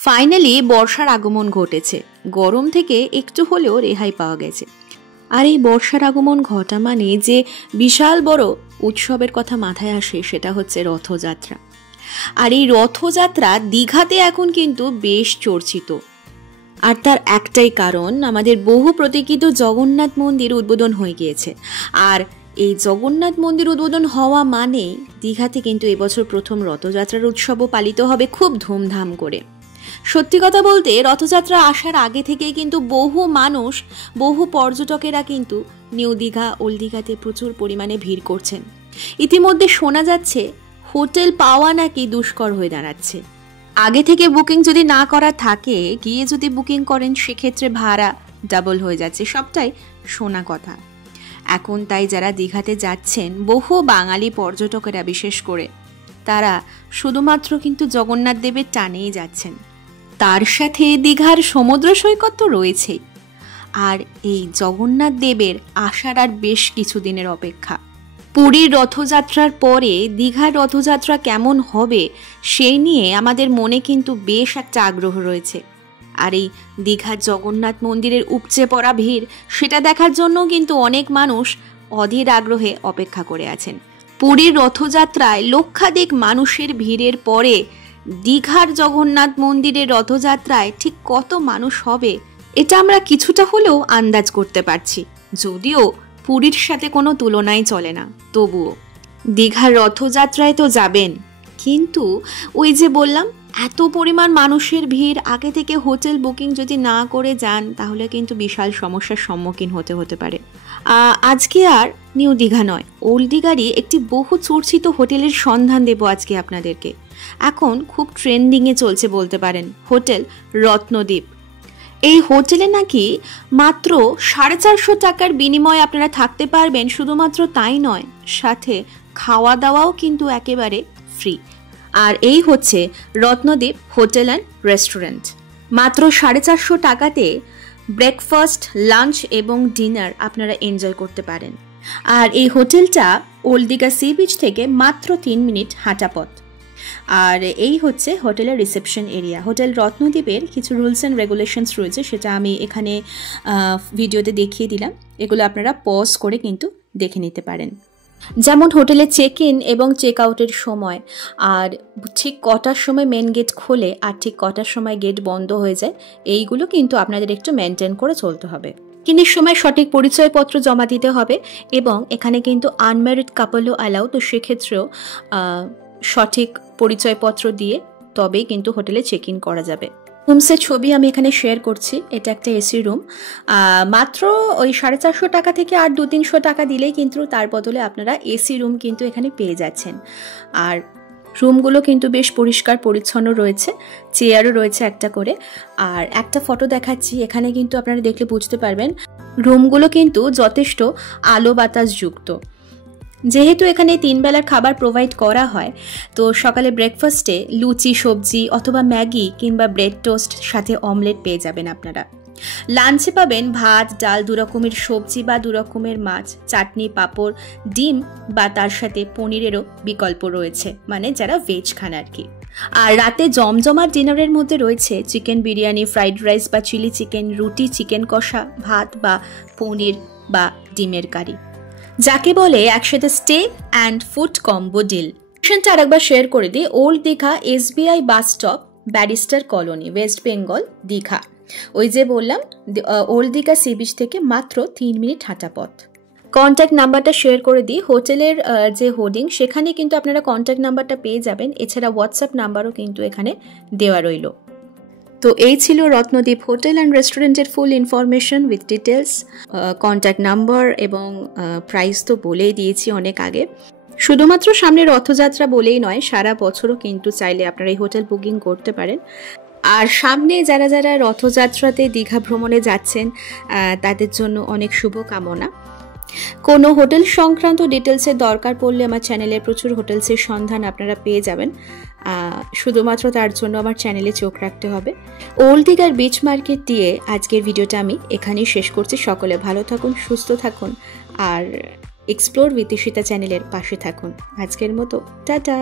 Finally বর্ষার আগমন ঘটেছে, গরম থেকে একটু হলেও রেহাই পাওয়া গেছে। আর এই বর্ষার আগমন ঘটা মানে যে বিশাল বড় উৎসবের কথা মাথায় আসে সেটা হচ্ছে রথযাত্রা। আর এই রথযাত্রা দীঘাতে এখন কিন্তু বেশ চর্চিত। আর তার একটাই কারণ, আমাদের বহু প্রতীক্ষিত জগন্নাথ মন্দির উদ্বোধন হয়ে গিয়েছে। আর এই জগন্নাথ মন্দির উদ্বোধন হওয়া মানেই দীঘাতে কিন্তু এবছর প্রথম রথযাত্রার উৎসবও পালিত হবে খুব ধুমধাম করে। সত্যি কথা বলতে রথযাত্রা আসার আগে থেকেই কিন্তু বহু মানুষ, বহু পর্যটকেরা কিন্তু নিউ দীঘা, ওল্ড দীঘাতে প্রচুর পরিমাণে ভিড় করছেন। ইতিমধ্যে শোনা যাচ্ছে হোটেল পাওয়া নাকি দুষ্কর হয়ে দাঁড়াচ্ছে। আগে থেকে বুকিং যদি না করা থাকে, গিয়ে যদি বুকিং করেন সেক্ষেত্রে ভাড়া ডাবল হয়ে যাচ্ছে, সবটাই শোনা কথা। এখন তাই যারা দীঘাতে যাচ্ছেন, বহু বাঙালি পর্যটকেরা বিশেষ করে, তারা শুধুমাত্র কিন্তু জগন্নাথ দেবের টানেই যাচ্ছেন। তার সাথে দীঘার সমুদ্র সৈকত তো রয়েছেই। আর এই জগন্নাথ দেবের আসার আর বেশ কিছুদিনের অপেক্ষা। পুরীর রথযাত্রার পরে দীঘার রথযাত্রা কেমন হবে সেই নিয়ে আমাদের মনে কিন্তু বেশ একটা আগ্রহ রয়েছে। আর এই দীঘার জগন্নাথ মন্দিরের উপচে পড়া ভিড়, সেটা দেখার জন্য কিন্তু অনেক মানুষ অধীর আগ্রহে অপেক্ষা করে আছেন। পুরীর রথযাত্রায় লক্ষাধিক মানুষের ভিড়ের পরে দীঘার জগন্নাথ মন্দিরের রথযাত্রায় ঠিক কত মানুষ হবে এটা আমরা কিছুটা হলেও আন্দাজ করতে পারছি। যদিও পুরীর সাথে কোনো তুলনাই চলে না, তবুও দীঘার রথযাত্রায় তো যাবেন, কিন্তু ওই যে বললাম এত পরিমাণ মানুষের ভিড়, আগে থেকে হোটেল বুকিং যদি না করে যান তাহলে কিন্তু বিশাল সমস্যার সম্মুখীন হতে পারে। আজকে আর নিউ দীঘা নয়, ওল্ড দীঘারই একটি বহু চর্চিত হোটেলের সন্ধান দেব আজকে আপনাদেরকে। এখন খুব ট্রেন্ডিংয়ে চলছে বলতে পারেন, হোটেল রত্নদ্বীপ। এই হোটেলে নাকি মাত্র 450 টাকার বিনিময়ে আপনারা থাকতে পারবেন। শুধুমাত্র তাই নয়, সাথে খাওয়া দাওয়াও কিন্তু একেবারে ফ্রি। আর এই হচ্ছে রত্নদ্বীপ হোটেল অ্যান্ড রেস্টুরেন্ট। মাত্র 450 টাকাতে ব্রেকফাস্ট, লাঞ্চ এবং ডিনার আপনারা এনজয় করতে পারেন। আর এই হোটেলটা ওল্ড দীঘা সি বিচ থেকে মাত্র 3 মিনিট হাঁটা পথ। আর এই হচ্ছে হোটেলের রিসেপশন এরিয়া। হোটেল রত্নদ্বীপের কিছু রুলস অ্যান্ড রেগুলেশনস রয়েছে, সেটা আমি এখানে ভিডিওতে দেখিয়ে দিলাম। এগুলো আপনারা পজ করে কিন্তু দেখে নিতে পারেন। যেমন হোটেলে চেক ইন এবং চেক আউটের সময়, আর ঠিক কটার সময় মেন গেট খোলে আর ঠিক কটার সময় গেট বন্ধ হয়ে যায়, এইগুলো কিন্তু আপনাদের একটু মেনটেন করে চলতে হবে। কিনের সময় সঠিক পরিচয়পত্র জমা দিতে হবে এবং এখানে কিন্তু আনম্যারিড কাপলও অ্যালাউ, তো সেক্ষেত্রেও সঠিক পরিচয়পত্র দিয়ে তবেই কিন্তু হোটেলে চেক ইন করা যাবে। রুমসের ছবি আমি এখানে শেয়ার করছি। এটা একটা এসি রুম। মাত্র ওই 450 টাকা থেকে আর 200-300 টাকা দিলেই কিন্তু তার বদলে আপনারা এসি রুম কিন্তু এখানে পেয়ে যাচ্ছেন। আর রুমগুলো কিন্তু বেশ পরিষ্কার পরিচ্ছন্ন রয়েছে, চেয়ারও রয়েছে একটা করে। আর একটা ফটো দেখাচ্ছি, এখানে কিন্তু আপনারা দেখলে বুঝতে পারবেন রুমগুলো কিন্তু যথেষ্ট আলো বাতাস যুক্ত। যেহেতু এখানে 3 বেলার খাবার প্রোভাইড করা হয়, তো সকালে ব্রেকফাস্টে লুচি, সবজি অথবা ম্যাগি কিংবা ব্রেড টোস্ট সাথে অমলেট পেয়ে যাবেন আপনারা। লাঞ্চে পাবেন ভাত, ডাল, 2 রকমের সবজি বা 2 রকমের মাছ, চাটনি, পাঁপড়, ডিম বা তার সাথে পনিরেরও বিকল্প রয়েছে, মানে যারা ভেজ খান আর কি। আর রাতে জমজমাট ডিনারের মধ্যে রয়েছে চিকেন বিরিয়ানি, ফ্রাইড রাইস বা চিলি চিকেন, রুটি, চিকেন কষা, ভাত বা পনির বা ডিমের কারি, যাকে বলে একসাথে stay and food combo deal. লোকেশনটা আরেকবার শেয়ার করে দিই। Old Digha SBI bus stop, barrister colony, west Bengal, Digha. ওই যে বললাম ওল্ড দীঘা সি বিচ থেকে মাত্র 3 মিনিট হাঁটা পথ। কন্ট্যাক্ট নাম্বারটা শেয়ার করে দিই। হোটেলের যে হোর্ডিং সেখানে কিন্তু আপনারা কন্ট্যাক্ট নাম্বারটা পেয়ে যাবেন। এছাড়া হোয়াটসঅ্যাপ নাম্বারও কিন্তু এখানে দেওয়া রইল। তো এই ছিল রত্নদ্বীপ হোটেল অ্যান্ড রেস্টুরেন্টের ফুল information with details, contact number এবং প্রাইস তো বলেই দিয়েছি অনেক আগে। শুধুমাত্র সামনে রথযাত্রা বলেই নয়, সারা বছরও কিন্তু চাইলে আপনারা এই হোটেল বুকিং করতে পারেন। আর সামনে যারা যারা রথযাত্রাতে দীঘা ভ্রমণে যাচ্ছেন তাদের জন্য অনেক শুভকামনা। কোনো হোটেল সংক্রান্ত ডিটেলসের দরকার পড়লে আমার চ্যানেলে প্রচুর হোটেলসের সন্ধান আপনারা পেয়ে যাবেন। শুধুমাত্র তার জন্য আমার চ্যানেলে চোখ রাখতে হবে। ওল্ড দীঘার বিচ মার্কেট দিয়ে আজকের ভিডিওটা আমি এখানেই শেষ করছি। সকলে ভালো থাকুন, সুস্থ থাকুন আর এক্সপ্লোর উইথ ঈশিতা চ্যানেলের পাশে থাকুন। আজকের মতো টাটা।